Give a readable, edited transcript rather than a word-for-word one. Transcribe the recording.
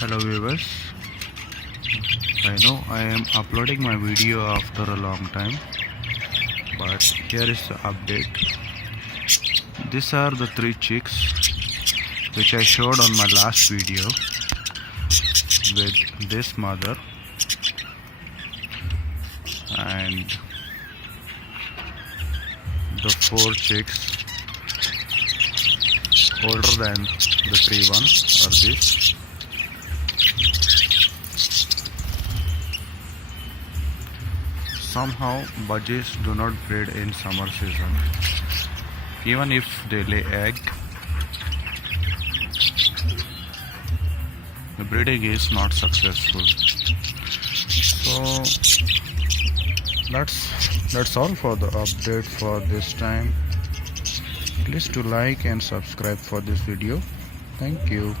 Hello viewers, I know I am uploading my video after a long time, but here is the update. These are the 3 chicks which I showed on my last video with this mother, and the 4 chicks older than the 3 ones are these. Somehow budgies do not breed in summer season. Even if they lay egg, the breeding is not successful. So that's all for the update for this time. Please do like and subscribe for this video. Thank you.